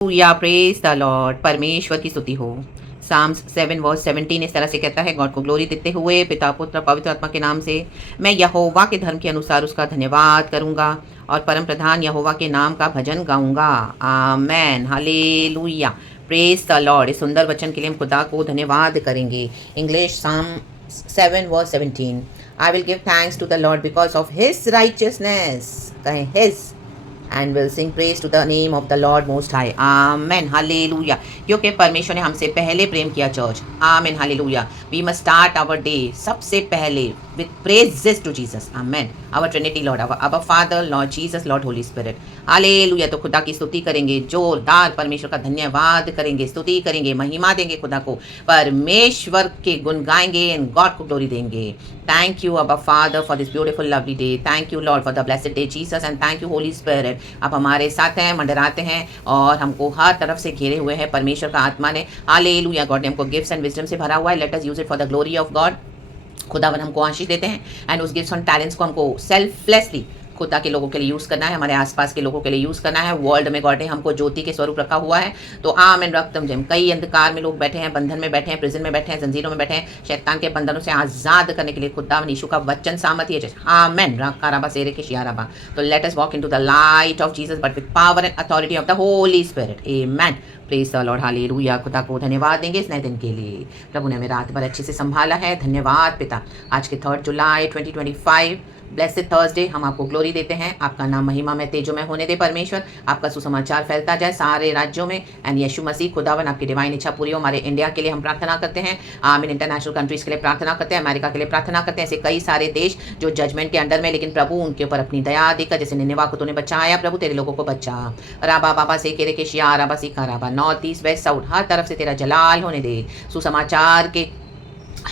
या praise the Lord, परमेश्वर की स्तुति हो। साम्स 7 वर्स 17 इस तरह से कहता है, गॉड को ग्लोरी देते हुए पिता पुत्र पवित्र आत्मा के नाम से मैं यहोवा के धर्म के अनुसार उसका धन्यवाद करूंगा और परम प्रधान यहोवा के नाम का भजन गाऊंगा। आमेन, हालेलुया, प्रेज द लॉर्ड। इस सुंदर वचन के लिए हम खुदा को धन्यवाद करेंगे। English, psalm 7 verse 17, I will give thanks to the lord because of his righteousness, कहें his, and will sing praise to the name of the Lord Most High. Amen. Hallelujah. क्योंकि परमेश्वर ने हमसे पहले प्रेम किया church. Amen. Hallelujah. We must start our day सबसे पहले with praises to Jesus. Amen. Our Trinity Lord, our Father, Lord Jesus, Lord Holy Spirit. Hallelujah. तो खुदा की स्तुति करेंगे, जोरदार परमेश्वर का धन्यवाद करेंगे, स्तुति करेंगे, महिमा देंगे खुदा को, परमेश्वर के गुण गाएंगे एंड गॉड को ग्लोरी देंगे। Thank you, Abba Father, for this beautiful, lovely day. Thank you, Lord, for the blessed day, Jesus, and thank you, Holy Spirit. आप हमारे साथ हैं, मंडराते हैं और हमको हर तरफ से घेरे हुए हैं परमेश्वर का आत्मा ने। हालेलुया, गॉड ने हमको गिफ्ट्स एंड विजडम से भरा हुआ है। Let us use it for the glory of God. खुदावन हमको आशीष देते हैं एंड उस गिफ्ट्स एंड टैलेंट्स को हमको सेल्फलेसली खुदा के लोगों के लिए यूज़ करना है, हमारे आसपास के लोगों के लिए यूज़ करना है। वर्ल्ड में गॉड ने हमको ज्योति के स्वरूप रखा हुआ है। तो आमेन, रक्तम जम, कई अंधकार में लोग बैठे हैं, बंधन में बैठे हैं, प्रिजन में बैठे हैं, जंजीरों में बैठे हैं, शैतान के बंधनों से आज़ाद करने के लिए खुदा यीशु का वचन सामर्थ्य है। आमेन, राबा सेरे के शियाराबा। तो let us walk into the light of Jesus but with power and authority of the Holi spirit. Amen, praise the Lord, hallelujah. खुदा को धन्यवाद देंगे इस नए दिन के लिए। प्रभु ने हमें रात भर अच्छे से संभाला है। धन्यवाद पिता। आज के 3 जुलाई 2025 ब्लेसड थर्सडे हम आपको ग्लोरी देते हैं। आपका नाम महिमा में तेजो में होने दे परमेश्वर। आपका सुसमाचार फैलता जाए सारे राज्यों में एंड यीशु मसीह खुदावन आपकी डिवाइन इच्छा पूरी हो। हमारे इंडिया के लिए हम प्रार्थना करते हैं। आमीन। इंटरनेशनल कंट्रीज के लिए प्रार्थना करते हैं, अमेरिका के लिए प्रार्थना करते हैं। ऐसे कई सारे देश जो जजमेंट के अंडर में, लेकिन प्रभु उनके ऊपर अपनी दया देकर, जैसे निनेवा को तूने बचाया, प्रभु तेरे लोगों को बचा। राबा बाबा से केरे के शिया राबा सीखा राबा, नॉर्थ ईस्ट वेस्ट साउथ हर तरफ से तेरा जलाल होने दे। सुसमाचार के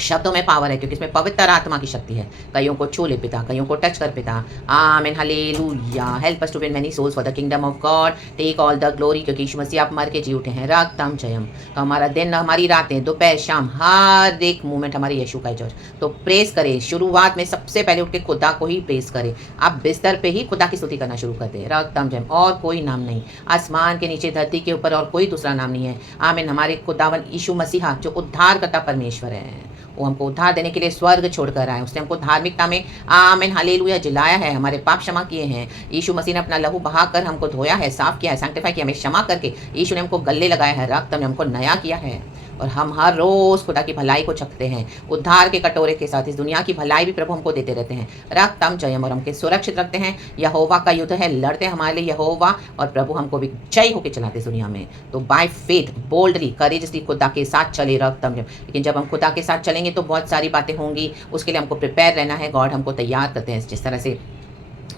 शब्दों में पावर है क्योंकि इसमें पवित्र आत्मा की शक्ति है। कईयों को छू ले पिता, कईयों को टच कर पिता। आमीन, hallelujah. Help us to win many souls for the kingdom of God. Take all the glory, क्योंकि यीशु मसीह आप मर के जी उठे हैं। रक्तम जयम। तो हमारा दिन, हमारी रातें, दोपहर शाम, हर एक मोमेंट हमारे यीशु का चर्च। तो प्रेस करें, शुरुआत में सबसे पहले उठ के खुदा को ही प्रेस करें। आप बिस्तर पे ही खुदा की स्तुति करना शुरू कर दें। रक्तम जयम, और कोई नाम नहीं, आसमान के नीचे धरती के ऊपर और कोई दूसरा नाम नहीं है। आमीन। हमारे खुदावन यीशु मसीहा जो उद्धार करता परमेश्वर है, वो हमको उद्धार देने के लिए स्वर्ग छोड़कर आए। उसने हमको धार्मिकता में, आमीन, हालेलुया, जिलाया है। हमारे पाप क्षमा किए हैं। यीशु मसीह ने अपना लहू बहाकर हमको धोया है, साफ किया है, सैंक्टिफाई किया, हमें क्षमा करके यीशु ने हमको गले लगाया है। रक्त ने हमको नया किया है और हम हर रोज़ खुदा की भलाई को चखते हैं। उद्धार के कटोरे के साथ इस दुनिया की भलाई भी प्रभु हमको देते रहते हैं। रक्तम जयम, और हमके सुरक्षित रखते हैं। यहोवा का युद्ध है, लड़ते हैं हमारे लिए यहोवा, और प्रभु हमको विजयी होकर चलाते इस दुनिया में। तो बाय फेथ, बोल्डली, करेजसली खुदा के साथ चले। रक्तम जयम। लेकिन जब हम खुदा के साथ चलेंगे तो बहुत सारी बातें होंगी, उसके लिए हमको प्रिपेयर रहना है। गॉड हमको तैयार करते हैं जिस तरह से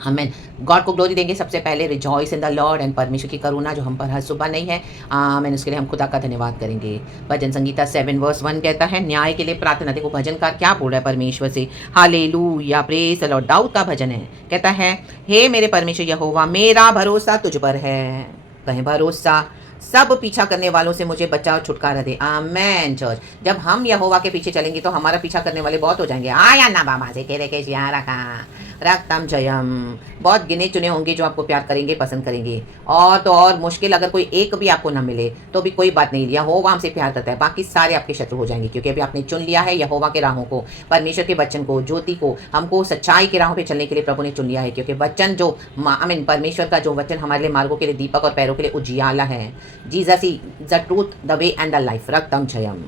हमें गॉड को ग्लोरी देंगे। सबसे पहले rejoice in the lord, and परमेश्वर की करुणा जो हम पर हर सुबह नहीं है, आमीन, उसके लिए हम खुदा का धन्यवाद करेंगे। भजन संगीता 7 वर्स 1 कहता है, न्याय के लिए प्रार्थना। देखो भजनकार क्या बोल रहा है परमेश्वर से। Hallelujah, praise the lord. दाऊद का भजन है, कहता है, हे मेरे परमेश्वर यहोवा, मेरा भरोसा तुझ पर है। कहें भरोसा, सब पीछा करने वालों से मुझे बचाओ, छुटकारा दे। आमेन चर्च। जब हम यहोवा के पीछे चलेंगे तो हमारा पीछा करने वाले बहुत हो जाएंगे। आया ना बाबा से केरे के शिया रखा रक्तम जयम। बहुत गिने चुने होंगे जो आपको प्यार करेंगे, पसंद करेंगे। और तो और मुश्किल, अगर कोई एक भी आपको ना मिले तो भी कोई बात नहीं, यहोवा हमसे प्यार करता है। बाकी सारे आपके शत्रु हो जाएंगे क्योंकि अभी आपने चुन लिया है यहोवा के राहों को, परमेश्वर के वचन को, ज्योति को। हमको सच्चाई के राहों पे चलने के लिए प्रभु ने चुन लिया है क्योंकि वचन जो, आमीन, परमेश्वर का जो वचन हमारे लिए मार्गों के लिए दीपक और पैरों के लिए उजियाला है। Jesus is the truth, the way and the life. रक्तम जयम।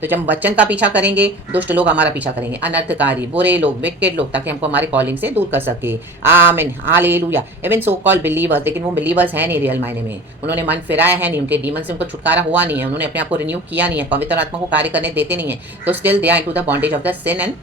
तो जब हम वचन का पीछा करेंगे, दुष्ट लोग हमारा पीछा करेंगे, अनर्थकारी, बुरे लोग, विकेट लोग, ताकि हमको हमारे कॉलिंग से दूर कर सके। आमीन, hallelujah. Even so called believers, लेकिन वो बिलीवर्स हैं नहीं रियल मायने में। उन्होंने मन फिराया है नहीं, उनके डीमन से उनको छुटकारा हुआ नहीं है, उन्होंने अपने आप को रिन्यू किया नहीं है, पवित्र आत्मा को कार्य करने देते नहीं है। तो still they are into the bondage of the sin and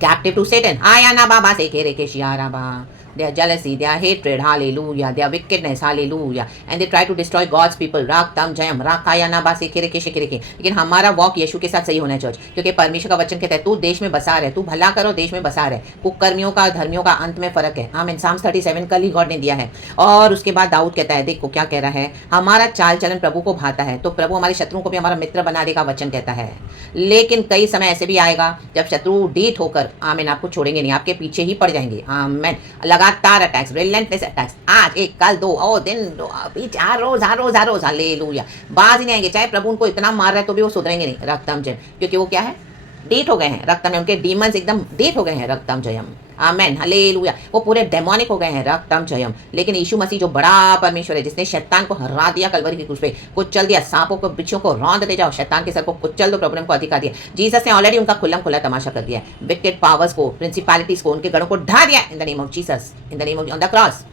captive to Satan. Ayana Baba se kere ke shiara ba. Their jealousy, their hatred, hallelujah, their wickedness, hallelujah, and they try to destroy God's people. Raktam jayam, rakayana ba se kere ke shikere ke. लेकिन हमारा walk यीशु के साथ सही होना है church, क्योंकि परमेश्वर का वचन कहता है, तू देश में बसा रहे, तू भला करो, देश में बसा रहे। कुकर्मियों का, धर्मियों का अंत में फर्क है। आमीन। साम्स 37 कल ही गॉड ने दिया है। और उसके बाद दाऊद कहता है, देखो क्या कह रहा है, हमारा चाल चलन प्रभु को भाता है, तो प्रभु हमारे शत्रुओं को भी हमारा मित्र बना देगा, वचन कहता है। लेकिन कई समय ऐसे भी आएगा जब शत्रु डीठ होकर, आमीन, आपको छोड़ेंगे नहीं, आपके पीछे ही पड़ जाएंगे। आमीन। लगातार अटैक्स, रिलेंटलेस अटैक्स, आज एक, कल दो, ओ दिन दो, अभी हर रोज हर रोज हर रोज, हालेलुया। बाज ही नहीं आएंगे, चाहे प्रभु उनको इतना मार रहा है तो भी वो सुधरेंगे नहीं, रक्तम जयम, क्योंकि वो क्या है, डीट हो गए हैं रक्तम में, उनके डीमंस एकदम डीट हो गए हैं, रक्तम जयम, आमेन, हालेलुया। वो पूरे डेमोनिक हो गए हैं, रक्तम जयम। लेकिन यीशु मसीह जो बड़ा परमेश्वर है, जिसने शैतान को हरा दिया कलवरी की क्रूस पे, कुचल दिया, सांपों को बिच्छू को रौंद दे जाओ, शैतान के सर को कुचल दो, प्रभु ने उनको अधिकार दिया। जीसस ने ऑलरेडी उनका खुल्लम खुला तमाशा कर दिया है, विकेट पावर्स को, प्रिंसिपैलिटीज को, उनके गढ़ों को ढा दिया इन the name of Jesus, in the name of on the cross,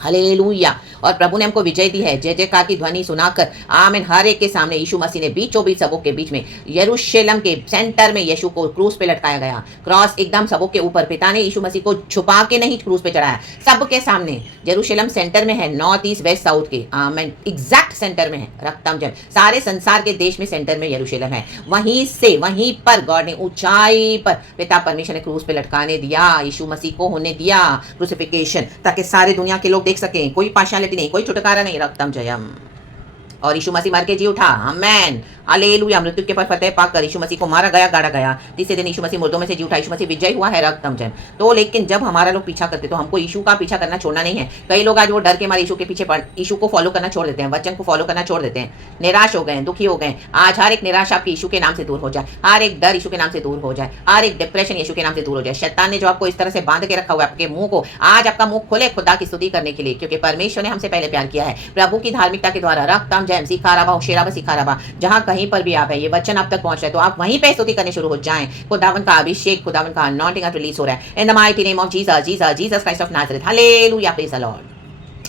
hallelujah. और प्रभु ने हमको विजय दी है, जय जयकार की ध्वनि सुनाकर, आमीन। हर एक के सामने यीशु मसीह ने बीचों बीच सबों के बीच में, यरूशलेम के सेंटर में यीशु को क्रूस पे लटकाया गया, क्रॉस एकदम सबों के ऊपर। पिता ने यीशु मसीह को छुपा के नहीं क्रूस पे चढ़ाया, सबके सामने। यरूशलेम सेंटर में है, नॉर्थ ईस्ट वेस्ट साउथ के, आमीन, एग्जैक्ट सेंटर में है, रक्तम जब सारे संसार के देश में सेंटर में यरूशलेम है। वहीं से, वहीं पर गॉड ने ऊंचाई पर पिता परमेश्वर ने क्रूस पे लटकाने दिया, यीशु मसीह को होने दिया क्रूसिफिकेशन, ताकि सारे दुनिया के लोग देख सकें, कोई पार्शियलिटी नहीं, कोई छुटकारा नहीं, रक्तम जयम। और यीशु मसीह मर के जी उठा, आमेन, हालेलुया। मृत्यु के पर फतेह पाकर यीशु मसीह को मारा गया, गाड़ा गया, तीसरे दिन यीशु मसीह मुर्दों में से जी उठा, यीशु मसीह विजय हुआ है, रक्तम जयम। तो लेकिन जब हमारा लोग पीछा करते तो हमको यीशु का पीछा करना छोड़ना नहीं है। कई लोग आज वो डर के मारे यीशु के पीछे यीशु को फॉलो करना छोड़ देते हैं, वचन को फॉलो करना छोड़ देते हैं, निराश हो गए, दुखी हो गए। आज हर एक निराश आपकी यीशु के नाम से दूर हो जाए, हर एक डर यीशु के नाम से दूर हो जाए, हर एक डिप्रेशन यीशु के नाम से दूर हो जाए। शैतान ने जो आपको इस तरह से बांध के रखा हुआ है आपके मुंह को, आज आपका मुंह खुले खुदा की स्तुति करने के लिए, क्योंकि परमेश्वर ने हमसे पहले प्यार किया है, प्रभु की धार्मिकता के द्वारा, रक्तम जयम, सीखा रबा, शेराबा, सीखा रबा। जहां कहीं पर भी आप है, ये वचन आप तक पहुंच रहा है, तो आप वहीं पे स्तुति करने शुरू हो जाएं। खुदावन का अभिषेक, खुदावन का अनॉइंटिंग रिलीज हो रहा है, in the mighty name of Jesus, Jesus, Jesus Christ of Nazareth, hallelujah, praise the Lord.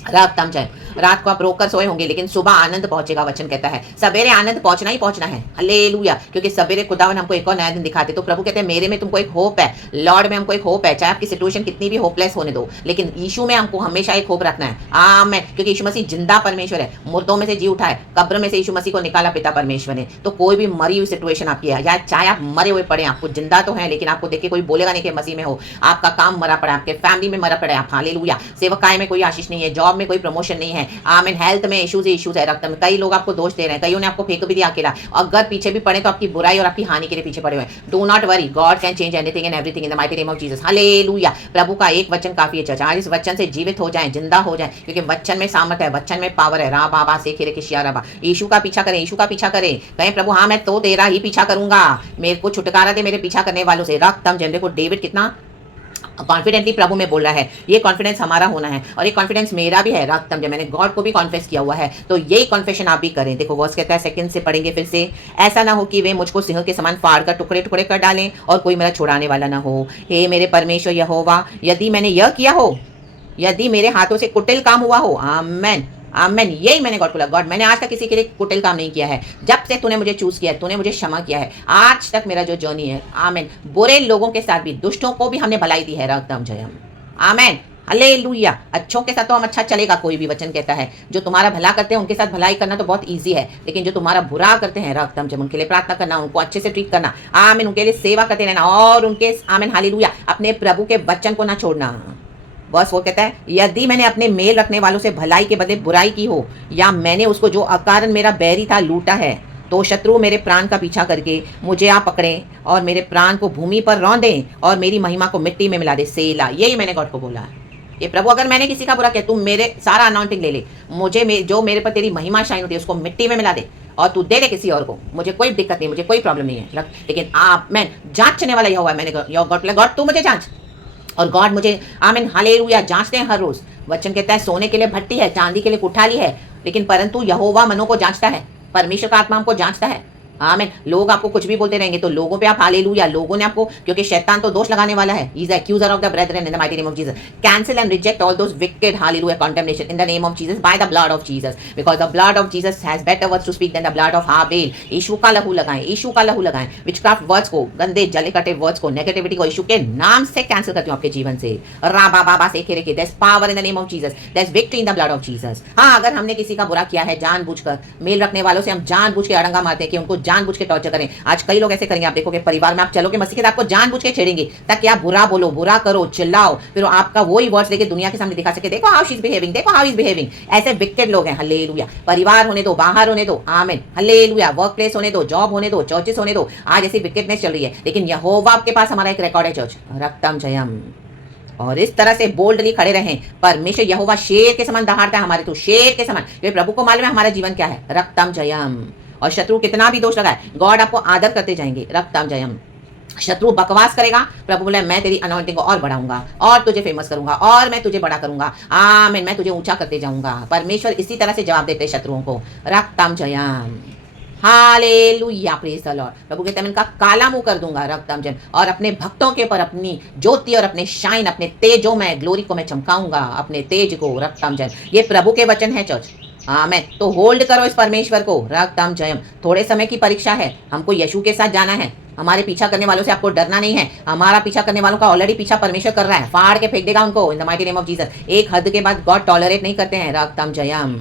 रक्तम जय। रात को आप रोकर सोए होंगे, लेकिन सुबह आनंद पहुंचेगा, वचन कहता है। सवेरे आनंद पहुंचना ही पहुंचना है, हालेलुया, क्योंकि सवेरे खुदावन हमको एक और नया दिन दिखाते। तो प्रभु कहते हैं मेरे में तुमको एक होप है, लॉर्ड में हमको एक होप है। चाहे आपकी सिचुएशन कितनी भी होपलेस होने दो, लेकिन यीशु में हमको हमेशा एक होप रखना है, आमेन। क्योंकि यीशु मसीह जिंदा परमेश्वर है, मुर्दों में से जी उठा है, कब्र में से यीशु मसीह को निकाला पिता परमेश्वर ने। तो कोई भी मरी हुई सिचुएशन आपकी है, या चाहे आप मरे हुए पड़े, आपको जिंदा तो है, लेकिन आपको देख के कोई बोलेगा नहीं कि मसीह में हो। आपका काम मरा पड़ा, आपके फैमिली में मरा पड़ा है, हालेलुया। सेवकाई में कोई आशीष नहीं है, जॉब में कोई प्रमोशन नहीं है, आमीन। हेल्थ में इश्यूज है, रक्त में। कई लोग आपको दोष दे रहे हैं, कईयों ने आपको फेंक भी दिया अकेला। अगर पीछे भी पड़े तो आपकी बुराई और आपकी हानि के लिए पीछे पड़े हुए हैं। Do not worry, God can change anything and everything in the mighty name of Jesus, hallelujah. प्रभु का एक वचन काफी है चर्च। आज इस वचन से जीवित हो जाएं, जिंदा हो जाएं, क्योंकि वचन में सामर्थ है, वचन में पावर है। रा बाबा से खेरे के शिया रबा, यीशु का पीछा करें, यीशु का पीछा करें। कहें प्रभु हाँ मैं तो तेरा ही पीछा करूंगा, मेरे को छुटकारा दे मेरे पीछा करने वालों से। रक्तम जम। देखो डेविड कितना कॉन्फिडेंटली प्रभु में बोल रहा है। ये कॉन्फिडेंस हमारा होना है, और ये कॉन्फिडेंस मेरा भी है, रक्तम जब मैंने गॉड को भी कॉन्फेस किया हुआ है, तो यही कॉन्फेशन आप भी करें। देखो वर्स कहता है, सेकंड से पढ़ेंगे फिर से, ऐसा ना हो कि वे मुझको सिंह के समान फाड़ कर टुकड़े टुकड़े कर डालें और कोई मेरा छुड़ाने वाला ना हो। हे मेरे परमेश्वर यहोवा, यदि मैंने यह किया हो, यदि मेरे हाथों से कुटिल काम हुआ हो, आमेन आमेन। यही मैंने गॉड को लगा, गॉड मैंने आज तक किसी के लिए कुटिल काम नहीं किया है। जब से तूने मुझे चूज किया है, तूने मुझे क्षमा किया है, आज तक मेरा जो जर्नी है, आमेन। बुरे लोगों के साथ भी, दुष्टों को भी हमने भलाई दी है, रक्तम जयम, आमेन, हालेलुया। अच्छों के साथ तो हम अच्छा चलेगा, कोई भी वचन कहता है जो तुम्हारा भला करते हैं उनके साथ भलाई करना तो बहुत ईजी है, लेकिन जो तुम्हारा बुरा करते हैं, रक्तम जब, उनके लिए प्रार्थना करना, उनको अच्छे से ट्रीट करना, आमीन, उनके लिए सेवा करते रहना, और उनके, आमीन, हालेलुया, अपने प्रभु के वचन को ना छोड़ना। बस वो कहता है, यदि मैंने अपने मेल रखने वालों से भलाई के बदले बुराई की हो, या मैंने उसको जो अकारण मेरा बैरी था लूटा है, तो शत्रु मेरे प्राण का पीछा करके मुझे आप पकड़े और मेरे प्राण को भूमि पर रौंदे और मेरी महिमा को मिट्टी में मिला दे, सेला। यही मैंने गॉड को बोला है। ये प्रभु अगर मैंने किसी का बुरा किया, तू मेरे सारा अनाउंटिंग ले ले, मुझे जो मेरे पर तेरी महिमा शाइन होती है उसको मिट्टी में मिला दे, और तू दे दे किसी और को, मुझे कोई दिक्कत नहीं, मुझे कोई प्रॉब्लम नहीं है। लेकिन आप, मैं जांचने वाला यह हुआ है, मैंने गॉड तू मुझे जांच, और गॉड मुझे, आमीन, हालेलुया, जांचते हैं हर रोज। वचन कहता है सोने के लिए भट्टी है, चांदी के लिए कुठाली है, लेकिन परंतु यहोवा मनों को जांचता है, परमेश्वर का आत्मा हमको जांचता है, आमीन। लोग आपको कुछ भी बोलते रहेंगे तो लोगों पे आप हालेलुया, लोगों ने आपको, क्योंकि शैतान तो दोष लगाने वाला है, he is the accuser of the brethren in the mighty name of Jesus. Cancel and reject all those wicked, hallelujah, condemnation in the name of Jesus, by the blood of Jesus, because the blood of Jesus has better words to speak than the blood of Abel. यीशु का लहू लगाएं, यीशु का लहू लगाएं। Witchcraft words को, गंदे जले कटे वर्ड्स को, नेगेटिविटी को यीशु के नाम से कैंसिल करती हूं आपके जीवन से। रा बाबा से खेरे के, there is power in the name of Jesus, there is victory in the blood of Jesus. हां, अगर हमने किसी का बुरा किया है जानबूझकर, मेल रखने वालों से हम जानबूझ के अड़ंगा मारते हैं कि उनको जानबूझ के टॉर्चर करें। आज कई लोग ऐसे करेंगे, आप देखोगे परिवार में आप चलोगे मसीह के, आपको जानबूझ के छेड़ेंगे ताकि आप बुरा बोलो, बुरा करो, चिल्लाओ, फिर आपका वही वर्ड्स लेके दुनिया के सामने दिखा सके, देखो हाउ शी इज बिहेविंग, देखो हाउ इज बिहेविंग। ऐसे विकेड लोग हैं, हालेलुया। परिवार होने दो, बाहर होने दो, आमीन, हालेलुया, वर्क प्लेस होने दो, जॉब होने दो, चर्चेस होने दो, आज ऐसी विकेडनेस चल रही है, लेकिन यहोवा के पास हमारा एक रिकॉर्ड है चर्च, रक्तम जयम। और इस तरह से बोल्डली खड़े रहें। परमेश्वर यहोवा शेर के समान दहाड़ता है हमारे, तो शेर के समान, क्योंकि प्रभु को मालूम है हमारा जीवन क्या है, रक्तम जयम। और शत्रु कितना भी दोष लगाए, गॉड आपको आदर करते जाएंगे, रक्तम जयम। शत्रु बकवास करेगा, प्रभु बोले मैं तेरी अनॉइंटिंग को और बढ़ाऊंगा और तुझे फेमस करूंगा और मैं तुझे बड़ा करूंगा, आमीन, मैं तुझे ऊंचा करते जाऊंगा। परमेश्वर इसी तरह से जवाब देते शत्रुओं को, रक्तम जयम, हालेलुया, प्रेज द लॉर्ड। प्रभु कहते हैं मैं इनका काला मुंह कर दूंगा, रक्तम जयम, और अपने भक्तों के ऊपर अपनी ज्योति और अपने शाइन, अपने तेजों में ग्लोरी को मैं चमकाऊंगा, अपने तेज को, रक्तम जयम। ये प्रभु के वचन है चर्च, आमीन। तो होल्ड करो इस परमेश्वर को, रक्तम जयम। थोड़े समय की परीक्षा है, हमको यीशु के साथ जाना है। हमारे पीछा करने वालों से आपको डरना नहीं है, हमारा पीछा करने वालों का ऑलरेडी पीछा परमेश्वर कर रहा है, फाड़ के फेंक देगा उनको इन the mighty name of Jesus. एक हद के बाद गॉड टॉलरेट नहीं करते हैं, रक्तम जयम।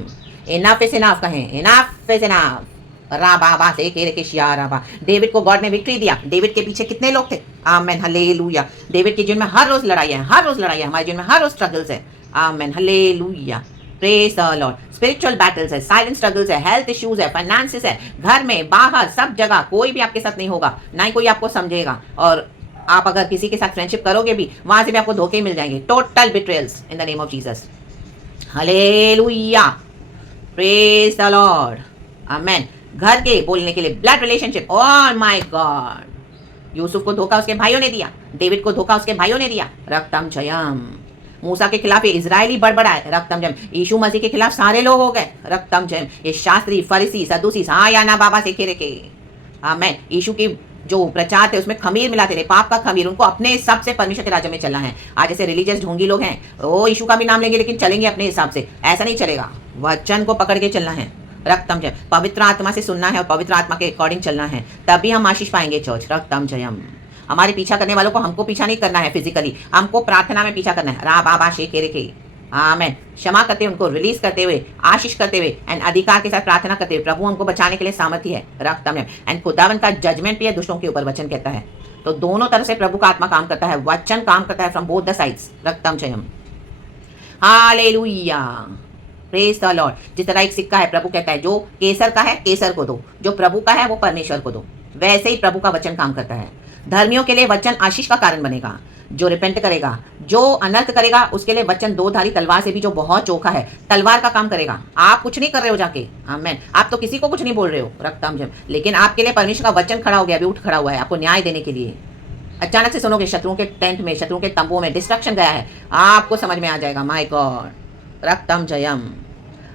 इनफ इज इनफ कहें, इनफ इज इनफ, राबा से के शिया राबा। डेविड को गॉड ने विक्ट्री दिया। डेविड के पीछे कितने लोग थे, आमीन, हालेलुया। डेविड के जीवन में हर रोज लड़ाई है, हर रोज लड़ाई है, हमारे जीवन में हर रोज स्ट्रगल्स है, आमीन, hallelujah, praise the Lord. Spiritual battles है, साइलेंट स्ट्रगल्स है, हेल्थ इश्यूज है, फाइनेंसेस है, घर में बाहर सब जगह कोई भी आपके साथ नहीं होगा, ना ही कोई आपको समझेगा। और आप अगर किसी के साथ फ्रेंडशिप करोगे भी, वहां से भी आपको धोखे मिल जाएंगे, total betrayals in the name of Jesus, hallelujah, praise the Lord, amen. घर के बोलने के लिए blood relationship, oh my God. Yusuf को धोखा उसके भाइयों ने दिया, डेविड को धोखा उसके भाइयों ने दिया, रक्तम जयम। मूसा के खिलाफ ये इजरायली बड़बड़ाए, रक्तम जयम। यीशु मसीह के खिलाफ सारे लोग हो गए, रक्तम जयम। ये शास्त्री, फरीसी, सदूसी, हाँ या ना बाबा से खेरे के, आमीन। यीशु की जो प्रचार थे उसमें खमीर मिलाते थे, पाप का खमीर, उनको अपने हिसाब से परमेश्वर के राज्य में चलना है। आज जैसे रिलीजियस ढोंगी लोग हैं, वो यीशु का भी नाम लेंगे लेकिन चलेंगे अपने हिसाब से, ऐसा नहीं चलेगा, वचन को पकड़ के चलना है, रक्तम जयम। पवित्र आत्मा से सुनना है और पवित्र आत्मा के अकॉर्डिंग चलना है, तभी हम आशीष पाएंगे चर्च, रक्तम जयम। हमारे पीछा करने वालों को हमको पीछा नहीं करना है फिजिकली, हमको प्रार्थना में पीछा करना है, रा बाबा शेखे रेखे, आमीन। क्षमा करते हुए, उनको रिलीज करते हुए, आशीष करते हुए एंड अधिकार के साथ प्रार्थना करते हुए, प्रभु हमको बचाने के लिए सामर्थ्य है, रक्तम जयम। एंड खुदावन का जजमेंट भी है दुष्टों के ऊपर, वचन कहता है। तो दोनों तरफ से प्रभु का आत्मा काम करता है, वचन काम करता है फ्रॉम बोथ द साइड्स, रक्तम जयम, हालेलुया, प्रेज द लॉर्ड। जिस तरह एक सिक्का है, प्रभु कहता है जो केसर का है केसर को दो, जो प्रभु का है वो परमेश्वर को दो, वैसे ही प्रभु का वचन काम करता है। धर्मियों के लिए वचन आशीष का कारण बनेगा, जो रिपेंट करेगा, जो अनर्थ करेगा उसके लिए वचन दो धारी तलवार से भी जो बहुत चोखा है, तलवार का काम करेगा। आप कुछ नहीं कर रहे हो जाके, आमीन, आप तो किसी को कुछ नहीं बोल रहे हो, रक्तम जयम, लेकिन आपके लिए परमेश्वर का वचन खड़ा हो गया, अभी उठ खड़ा हुआ है आपको न्याय देने के लिए। अचानक से सुनोगे शत्रुओं के टेंट में, शत्रुओं के तंबुओं में डिस्ट्रक्शन गया है, आपको समझ में आ जाएगा, माय गॉड, रक्तम जयम,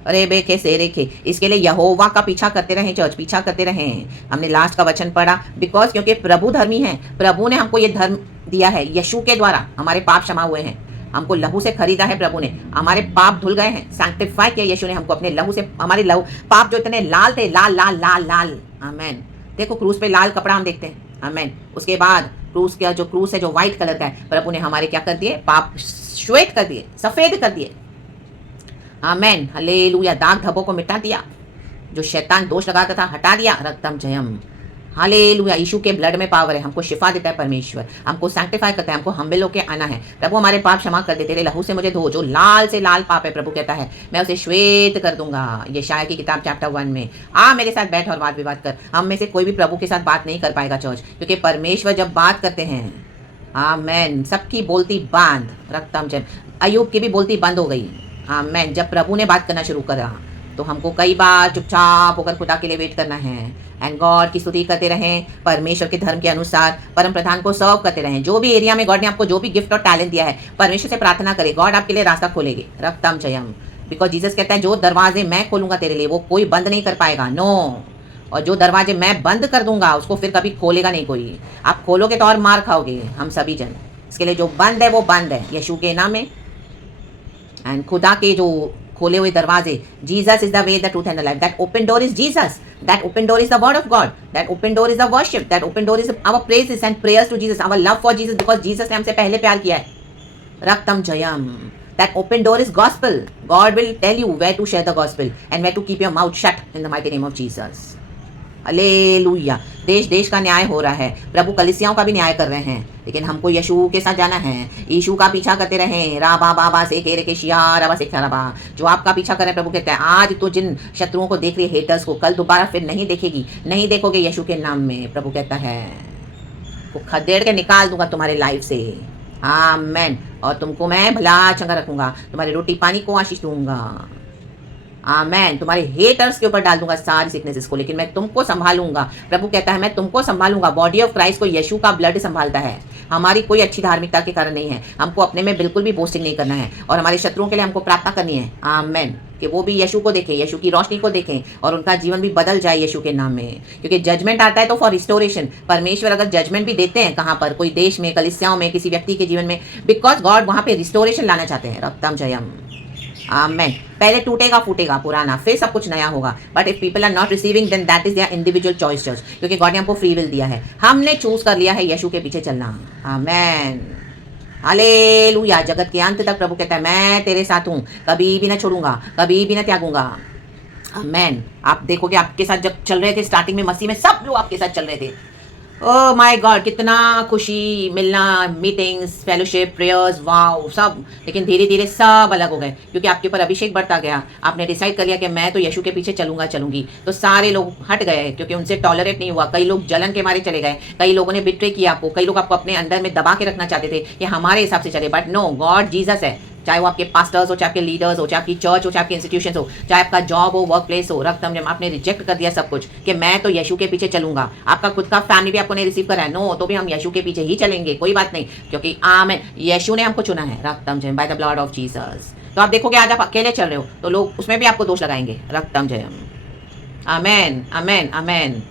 अरे बेखे से रेखे। इसके लिए यहोवा का पीछा करते रहें चर्च, पीछा करते रहें। हमने लास्ट का वचन पढ़ा, बिकॉज क्योंकि प्रभु धर्मी है, प्रभु ने हमको ये धर्म दिया है, यीशु के द्वारा हमारे पाप क्षमा हुए हैं, हमको लहू से खरीदा है प्रभु ने, हमारे पाप धुल गए हैं, सैंक्टिफाई किया यीशु ने हमको अपने लहू से। हमारे लहू पाप जो इतने लाल थे, लाल लाल लाल लाल, आमीन। देखो क्रूस पे लाल कपड़ा हम देखते हैं, आमीन। उसके बाद क्रूस का जो क्रूस है जो व्हाइट कलर का है, प्रभु ने हमारे क्या कर दिए, पाप श्वेत कर दिए, सफेद कर दिए, आमीन, हालेलुया। दाग धब्बों को मिटा दिया, जो शैतान दोष लगाता था हटा दिया, रक्तम जयम, हालेलुया। यीशु के ब्लड में पावर है, हमको शिफा देता है परमेश्वर, हमको सैंक्टिफाई करता है, हमको हम्बल होके आना है। प्रभु हमारे पाप क्षमा कर दे, तेरे लहू से मुझे धो, जो लाल से लाल पाप है, प्रभु कहता है मैं उसे श्वेत कर दूंगा। ये शाया की किताब चैप्टर 1 में। मेरे साथ बैठ और वाद विवाद कर। हम में से कोई भी प्रभु के साथ बात नहीं कर पाएगा चर्च, क्योंकि परमेश्वर जब बात करते हैं, आमीन, सबकी बोलती बंद, रक्तम जयम। अय्यूब की भी बोलती बंद हो गई, आमीन, जब प्रभु ने बात करना शुरू करा। तो हमको कई बार चुपचाप होकर खुदा के लिए वेट करना है, एंड गॉड की स्तुति करते रहें, परमेश्वर के धर्म के अनुसार परम प्रधान को सर्व करते रहें। जो भी एरिया में गॉड ने आपको जो भी गिफ्ट और टैलेंट दिया है, परमेश्वर से प्रार्थना करें, गॉड आपके लिए रास्ता खोलेंगे, रक्तम जयम। बिकॉज जीसस कहता है जो दरवाजे मैं खोलूंगा तेरे लिए वो कोई बंद नहीं कर पाएगा, नो। और जो दरवाजे मैं बंद कर दूंगा उसको फिर कभी खोलेगा नहीं कोई। आप खोलोगे तो और मार खाओगे हम सभी जन। इसके लिए जो बंद है वो बंद है यीशु के नाम में। एंड खुदा के जो खोले हुए दरवाजे, Jesus is the way, the truth and the life. That open door is Jesus, that open door is the word of God, that open door is the worship, that open door is our praises and prayers to Jesus, our love for Jesus, because Jesus ने हमसे पहले प्यार किया है, रक्तम जयम। That open door is gospel. God will tell you where to share the gospel and where to keep your mouth shut in the mighty name of Jesus. Hallelujah. देश देश का न्याय हो रहा है, प्रभु कलीसियाओं का भी न्याय कर रहे हैं, लेकिन हमको यीशु के साथ जाना है। यीशु का पीछा करते रहें, राबा बाबा से केरे के शिया रबा से खरबा। जो आपका पीछा कर रहे हैं, प्रभु कहते हैं आज तो जिन शत्रुओं को देख रही है, हेटर्स को, कल दोबारा फिर नहीं देखेगी, नहीं देखोगे यीशु के नाम में। प्रभु कहता है वो खदेड़ के निकाल दूंगा तुम्हारे लाइफ से, आमेन। और तुमको मैं भला चंगा रखूंगा, तुम्हारे रोटी पानी को आशीष दूंगा। आमेन। तुम्हारे हेटर्स के ऊपर डाल दूंगा सारी सिकनेसेस को, लेकिन मैं तुमको संभालूंगा। प्रभु कहता है मैं तुमको संभालूंगा। बॉडी ऑफ क्राइस्ट को यीशु का ब्लड संभालता है। हमारी कोई अच्छी धार्मिकता के कारण नहीं है। हमको अपने में बिल्कुल भी बोस्टिंग नहीं करना है, और हमारे शत्रुओं के लिए हमको प्रार्थना करनी है। आमेन। कि वो भी यीशु को देखें, यीशु की रोशनी को देखें, और उनका जीवन भी बदल जाए यीशु के नाम में। क्योंकि जजमेंट आता है तो फॉर रिस्टोरेशन। परमेश्वर अगर जजमेंट भी देते हैं कहाँ पर, कोई देश में, कलीसियाओं में, किसी व्यक्ति के जीवन में, बिकॉज गॉड वहाँ पे रिस्टोरेशन लाना चाहते हैं। रक्तम जयम। आमेन। पहले टूटेगा फूटेगा पुराना, फिर सब कुछ नया होगा। But if people are not receiving then that is their individual choice church. क्योंकि गॉड ने हमको फ्री विल दिया है, हमने चूज कर लिया है यीशु के पीछे चलना। आमेन। हालेलुया। जगत के अंत तक प्रभु कहता है मैं तेरे साथ हूँ, कभी भी ना छोड़ूंगा, कभी भी ना त्यागूंगा। आमेन। आप देखोगे आपके साथ जब चल रहे थे स्टार्टिंग में मसीह में, सब लोग आपके साथ चल रहे थे। ओह माय गॉड, कितना खुशी मिलना, मीटिंग्स, फेलोशिप, प्रेयर्स, वाओ सब। लेकिन धीरे धीरे सब अलग हो गए, क्योंकि आपके ऊपर अभिषेक बढ़ता गया। आपने डिसाइड कर लिया कि मैं तो यीशु के पीछे चलूंगा चलूंगी। तो सारे लोग हट गए, क्योंकि उनसे टॉलरेट नहीं हुआ। कई लोग जलन के मारे चले गए, कई लोगों ने बिट्रे किया आपको, कई लोग आपको अपने अंदर में दबा के रखना चाहते थे कि हमारे हिसाब से चले। बट नो, गॉड जीसस है। चाहे वो आपके पास्टर्स हो, चाहे आपके लीडर्स हो, चाहे आपकी चर्च हो, चाहे आपके इंस्टीट्यूशन हो, चाहे आपका जॉब हो, वर्क प्लेस हो, रक्तम जब आपने रिजेक्ट कर दिया सब कुछ कि मैं तो यीशु के पीछे चलूंगा। आपका खुद का फैमिली भी आपको नहीं रिसीव करा है, नो, तो भी हम यीशु के पीछे ही चलेंगे, कोई बात नहीं, क्योंकि आमेन, यीशु ने हमको चुना है। रक्तम जय, bye the blood of Jesus. तो आप देखोगे आज आप अकेले चल रहे हो तो लोग उसमें भी आपको दोष लगाएंगे। रक्तम जय। आमेन आमेन आमेन।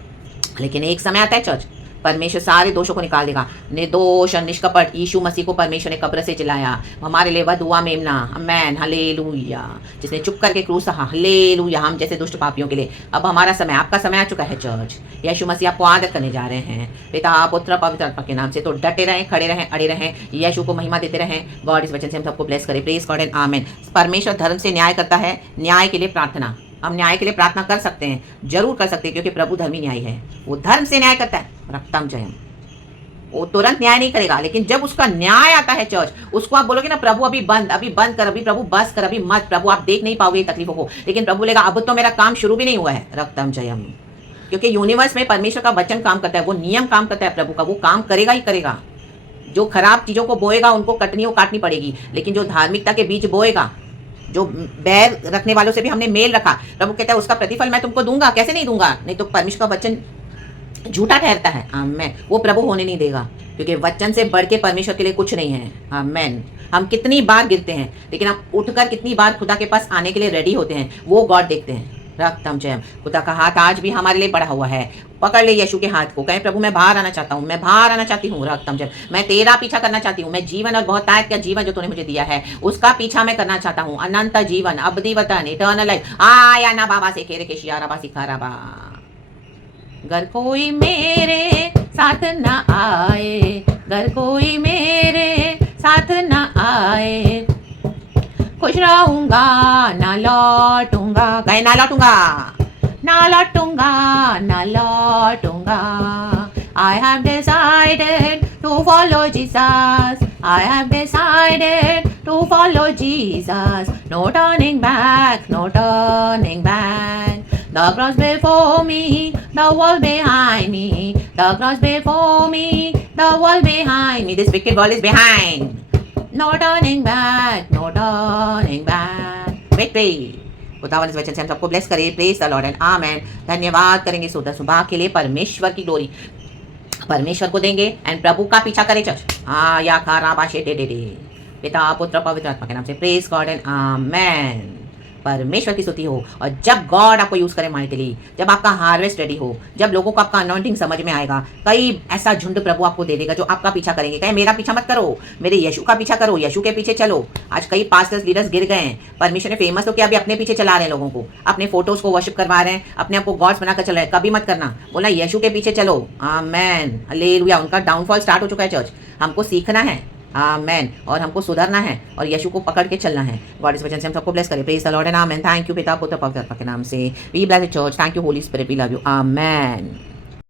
लेकिन एक समय आता है चर्च, परमेश्वर सारे दोषों को निकाल देगा। निर्दोष और निष्कपट यीशु मसीह को परमेश्वर ने कब्र से जिलाया, हमारे लिए वध हुआ मेमना। Amen hallelujah. जिसने चुप करके क्रूस सहा। हालेलुया। हम जैसे दुष्ट पापियों के लिए अब हमारा समय, आपका समय आ चुका है चर्च। यीशु मसीह आपको आदत करने जा रहे हैं, पिता पुत्र पवित्र आत्मा के नाम से। तो डटे रहें, खड़े रहें, अड़े रहें, यीशु को महिमा देते रहें। गॉड इस वचन से हम सबको ब्लेस करे। प्रेज गॉड एंड आमेन। परमेश्वर धर्म से न्याय करता है, न्याय के लिए प्रार्थना। हम न्याय के लिए प्रार्थना कर सकते हैं, जरूर कर सकते हैं, क्योंकि प्रभु धर्मी न्याय है। वो धर्म से न्याय करता है। रक्तम जयम। वो तुरंत न्याय नहीं करेगा, लेकिन जब उसका न्याय आता है चर्च, उसको आप बोलोगे ना प्रभु अभी बंद कर, अभी प्रभु बस कर, अभी मत प्रभु, आप देख नहीं पाओगे तकलीफों को। लेकिन प्रभु बोलेगा अब तो मेरा काम शुरू भी नहीं हुआ है। रक्तम जयम। क्योंकि यूनिवर्स में परमेश्वर का वचन काम करता है, वो नियम काम करता है प्रभु का, वो काम करेगा ही करेगा। जो खराब चीजों को बोएगा उनको कटनी काटनी पड़ेगी, लेकिन जो धार्मिकता के बीज बोएगा, जो बैर रखने वालों से भी हमने मेल रखा, प्रभु कहता है उसका प्रतिफल मैं तुमको दूंगा। कैसे नहीं दूंगा? नहीं तो परमेश्वर का वचन झूठा ठहरता है। आमेन। वो प्रभु होने नहीं देगा, क्योंकि वचन से बढ़ के परमेश्वर के लिए कुछ नहीं है। आमेन। हम कितनी बार गिरते हैं, लेकिन हम उठकर कितनी बार खुदा के पास आने के लिए रेडी होते हैं, वो गॉड देखते हैं। रक्तम जयम। खुदा का हाथ आज भी हमारे लिए बढ़ा हुआ है। पकड़ ले यीशु के हाथ को, कहें प्रभु मैं बाहर आना चाहता हूँ, मैं बाहर आना चाहती हूँ। रक्तम जयम। मैं तेरा पीछा करना चाहती हूँ। मैं जीवन और बहुत तायत का जीवन जो तूने मुझे दिया है उसका पीछा मैं करना चाहता हूँ। अनंत जीवन, अब्दी वतन, इटर्नल लाइफ। आया ना बाबा से खेरे के शियाराबा सिखाराबा। घर कोई मेरे साथ न आए, घर कोई मेरे साथ न आए, खुश रहूंगा ना लौटूंगा। कहे ना लौटूंगा, ना लौटूंगा, ना लौटूंगा। I have decided to follow Jesus. I have decided to follow Jesus. No turning back, no turning back. The cross before me, the wall behind me. The cross before me, the wall behind me. This wicked wall is behind. No turning back, no turning back. Victory. खुदावन इस वचन से हम सबको bless करे। Praise the lord and आमेन। धन्यवाद करेंगे सुबह के लिए। परमेश्वर की ग्लोरी परमेश्वर को देंगे एंड प्रभु का पीछा करे चर्च। या खारा बाशे दे पिता पुत्र पवित्र आत्मा के नाम से। प्रेज गॉड एंड आमेन। परमेश्वर की स्तुति हो। और जब गॉड आपको यूज करे माइटली, जब आपका हार्वेस्ट रेडी हो, जब लोगों को आपका अनॉइंटिंग समझ में आएगा, कई ऐसा झुंड प्रभु आपको दे देगा जो आपका पीछा करेंगे। कहे मेरा पीछा मत करो, मेरे यीशु का पीछा करो, यीशु के पीछे चलो। आज कई पास्टर्स लीडर्स गिर गए हैं। परमेश्वर ने फेमस तो किया, अभी अपने पीछे चला रहे हैं लोगों को, अपने फोटोज को वर्शिप करवा रहे हैं, अपने आप को गॉड्स बनाकर चल रहे हैं। कभी मत करना, बोला यीशु के पीछे चलो। Amen hallelujah. उनका डाउनफॉल स्टार्ट हो चुका है चर्च। हमको सीखना है। आमेन। और हमको सुधरना है और यीशु को पकड़ के चलना है। गॉड इस वचन से हम सबको ब्लेस करे। Praise the lord and amen. Thank you पिता पुत्र पवित्र आत्मा के नाम से। We bless the church. Thank you holy spirit. We love you. Amen.